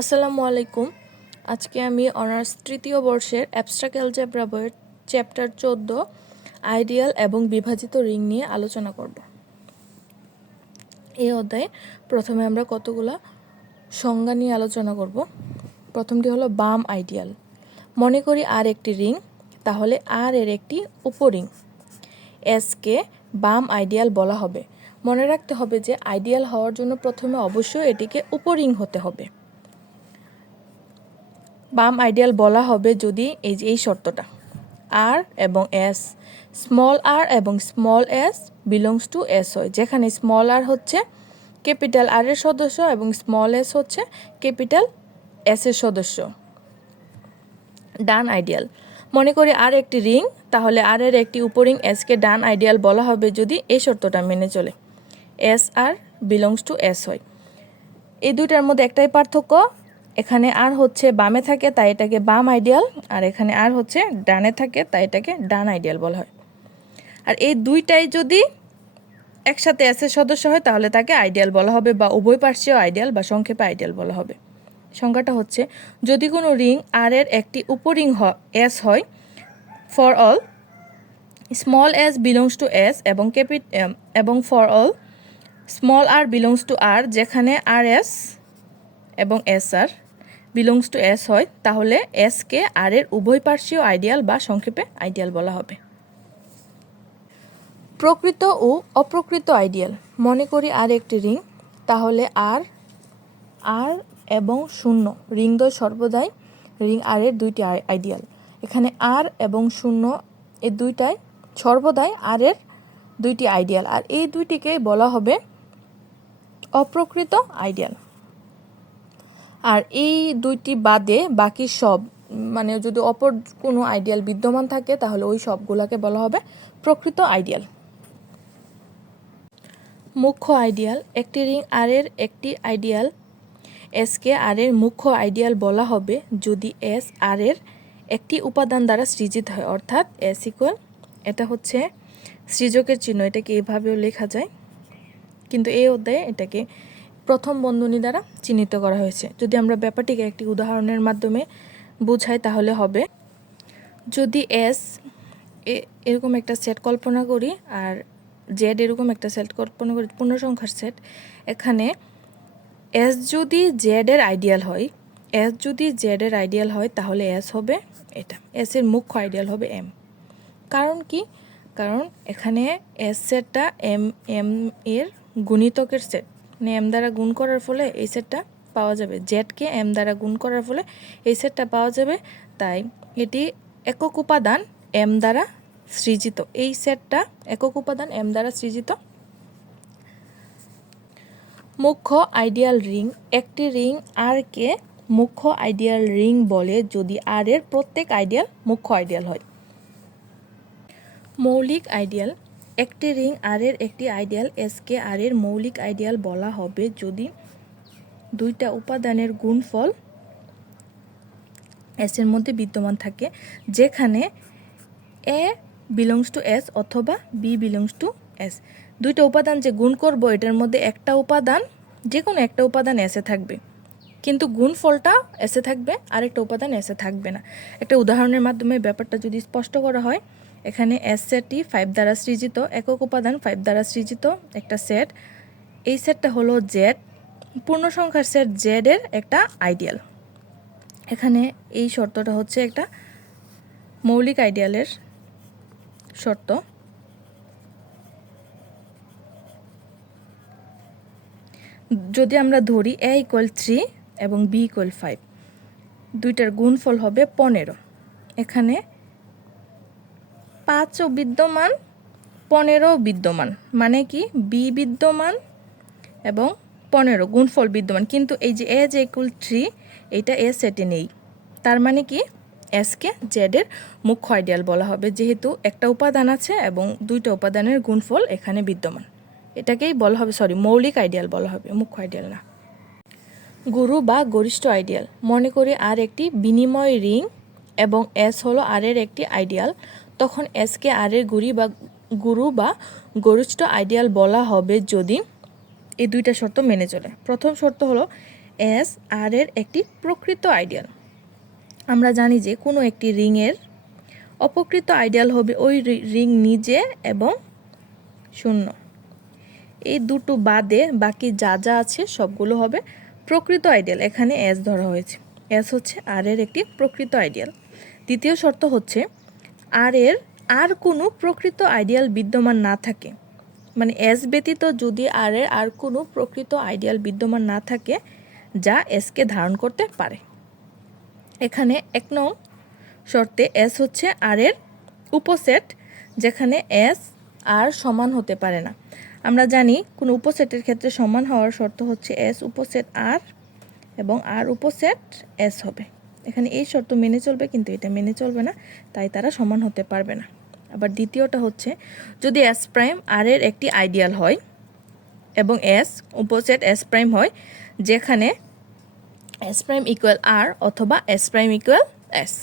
আসসালামু আলাইকুম। আজকে আমি অনার্স তৃতীয় বর্ষের অ্যাবস্ট্রাক্ট অ্যালজেব্রা বইয়ের চ্যাপ্টার চোদ্দ আইডিয়াল এবং বিভাজিত রিং নিয়ে আলোচনা করব। এই অধ্যায়ে প্রথমে আমরা কতগুলো সংজ্ঞা নিয়ে আলোচনা করব। প্রথমটি হলো বাম আইডিয়াল মনে করি আর একটি রিং তাহলে আর এর একটি উপরিং এসকে বাম আইডিয়াল বলা হবে। মনে রাখতে হবে যে আইডিয়াল হওয়ার জন্য প্রথমে অবশ্যই এটিকে উপরিং হতে হবে। বাম আইডিয়াল বলা হবে যদি এই যে এই শর্তটা। আর এবং এস। স্মল আর এবং small S belongs to S হয়। যেখানে স্মল আর হচ্ছে ক্যাপিটাল আর এর সদস্য এবং স্মল এস হচ্ছে ক্যাপিটাল এস এর সদস্য। ডান আইডিয়াল। মনে করি আর একটি রিং, তাহলে আর এর একটি উপরিং এসকে ডান আইডিয়াল বলা হবে যদি এই শর্তটা মেনে চলে। S R belongs to S হয়। এই দুইটার মধ্যে একটাই পার্থক্য এখানে আর হচ্ছে বামে থাকে, তাই এটাকে বাম আইডিয়াল আর এখানে আর হচ্ছে ডানে থাকে, তাই এটাকে ডান আইডিয়াল বলা হয়। আর এই দুইটাই যদি একসাথে এসের সদস্য হয়, তাহলে তাকে আইডিয়াল বলা হবে, বা উভয় পার্শ্বীয় আইডিয়াল বা সংক্ষেপে আইডিয়াল বলা হবে। সংখ্যাটা হচ্ছে, যদি কোনো রিং আর এর একটি উপরিং এস হয় for all small S belongs to S এবং ক্যাপিট এবং for all small R belongs to R যেখানে আর এস এবং S R belongs to S হয়, তাহলে এসকে আর এর উভয় পার্শ্বীয় আইডিয়াল বা সংক্ষেপে আইডিয়াল বলা হবে। প্রকৃত ও অপ্রকৃত আইডিয়াল মনে করি আর একটি রিং তাহলে আর আর এবং শূন্য। রিং দ্বয় সর্বদাই রিং আর এর দুইটি আইডিয়াল এখানে আর এবং শূন্য এই দুইটাই সর্বদাই আর এর দুইটি আইডিয়াল আর এই দুইটিকে বলা হবে অপ্রকৃত আইডিয়াল আর এই দুইটি বাদে বাকি সব মানে যদি অপর কোনো আইডিয়াল বিদ্যমান থাকে, তাহলে ওই সবগুলোকে বলা হবে প্রকৃত আইডিয়াল। মুখ্য আইডিয়াল, একটি রিং আর এর একটি আইডিয়াল। এসকে আর এর মুখ্য আইডিয়াল বলা হবে যদি এস আর এর একটি উপাদান দ্বারা সৃজিত হয়, অর্থাৎ এস ইকুয়াল এটা হচ্ছে সৃজকের চিহ্ন, এটাকে এভাবেও লেখা যায়। কিন্তু এই অধ্যায়ে এটাকে প্রথম বন্ধনী দ্বারা চিহ্নিত করা হয়েছে। যদি আমরা ব্যাপারটিকে একটি উদাহরণের মাধ্যমে বুঝাই, তাহলে হবে, যদি এস এরকম একটা সেট কল্পনা করি আর জেড এরকম একটা সেট কল্পনা করি, পূর্ণসংখ্যার সেট এখানে এস যদি জেডের আইডিয়াল হয় এস যদি জেডের আইডিয়াল হয়, তাহলে এস হবে এটা। এস এর মুখ্য আইডিয়াল হবে এম কারণ কি? কারণ এখানে এস সেটটা এম এম এর গুণিতকের সেট মানে এম দ্বারা গুণ করার ফলে এই সেটটা পাওয়া যাবে। জেডকে এম দ্বারা গুণ করার ফলে এই সেটটা পাওয়া যাবে। তাই এটি একক উপাদান এম দ্বারা সৃজিত। এই সেটটা একক উপাদান এম দ্বারা সৃজিত। মুখ্য আইডিয়াল রিং একটি রিং আর কে মুখ্য আইডিয়াল রিং বলে যদি আর এর প্রত্যেক আইডিয়াল মুখ্য আইডিয়াল হয়। মৌলিক আইডিয়াল একটি রিং আর এর একটি আইডিয়াল এসকে আর এর মৌলিক আইডিয়াল বলা হবে যদি দুইটা উপাদানের গুণফল এস এর মধ্যে বিদ্যমান থাকে, যেখানে এ বিলংস টু এস অথবা বি বিলংস টু এস। দুইটা উপাদান যে গুণ করব, এটার মধ্যে একটা উপাদান যে কোনো একটা উপাদান এসে থাকবে। কিন্তু গুণফলটা এসে থাকবে, আরেকটা উপাদান এসে থাকবে না। একটা উদাহরণের মাধ্যমে ব্যাপারটা যদি স্পষ্ট করা হয় এখানে এস সেটটি ফাইভ দ্বারা সৃজিত, একক উপাদান ফাইভ দ্বারা সৃজিত একটা সেট এই সেটটা হলো জেড পূর্ণ সংখ্যার সেট জেডের একটা আইডিয়াল এখানে এই শর্তটা হচ্ছে একটা মৌলিক আইডিয়ালের শর্ত। যদি আমরা ধরি এ ইকুয়াল থ্রি এবং বি ইকুয়াল ফাইভ দুইটার গুণফল হবে পনেরো। এখানে পাঁচও বিদ্যমান, পনেরো বিদ্যমান। মানে কি? বি বিদ্যমান এবং পনেরো গুণফল বিদ্যমান। কিন্তু এই যে এ যে ইকুয়াল থ্রি এইটা এ সেটে নেই। তার মানে কি? এসকে জেডের মুখ্য আইডিয়াল বলা হবে। যেহেতু একটা উপাদান আছে এবং দুইটা উপাদানের গুণফল এখানে বিদ্যমান। এটাকেই বলা হবে সরি মৌলিক আইডিয়াল বলা হবে, মুখ্য আইডিয়াল না। গুরু বা গরিষ্ঠ আইডিয়াল মনে করি আর একটি বিনিময় রিং এবং এস হলো আর এর একটি আইডিয়াল তখন এসকে আর এর গুরি বা গুরু বা গরিষ্ঠ আইডিয়াল বলা হবে যদি এই দুইটা শর্ত মেনে চলে। প্রথম শর্ত হলো এস আর এর একটি প্রকৃত আইডিয়াল। আমরা জানি যে কোনো একটি রিংয়ের অপকৃত আইডিয়াল হবে ওই রিং নিজে এবং শূন্য। এই দুটো বাদে বাকি যা যা আছে সবগুলো হবে প্রকৃত আইডিয়াল। এখানে এস ধরা হয়েছে। এস হচ্ছে আর এর একটি প্রকৃত আইডিয়াল। দ্বিতীয় শর্ত হচ্ছে আর এর আর কোনো প্রকৃত আইডিয়াল বিদ্যমান না থাকে। মানে এস ব্যতীত যদি আর এর আর কোনো প্রকৃত আইডিয়াল বিদ্যমান না থাকে, যা এসকে ধারণ করতে পারে। এখানে এক নং শর্তে এস হচ্ছে আর এর উপসেট, যেখানে এস আর সমান হতে পারে না। আমরা জানি কোনো উপসেটের ক্ষেত্রে সমান হওয়ার শর্ত হচ্ছে এস উপসেট আর এবং আর উপসেট এস হবে। এখানে এই শর্ত মেনে চলবে, কিন্তু এটা মেনে চলবে না, তাই তারা সমান হতে পারবে না। আবার দ্বিতীয়টা হচ্ছে, যদি এস প্রাইম আর এর একটি আইডিয়াল হয় এবং এস উপসেট এস প্রাইম হয়, যেখানে এস প্রাইম ইকুয়াল আর অথবা এস প্রাইম ইকুয়াল এস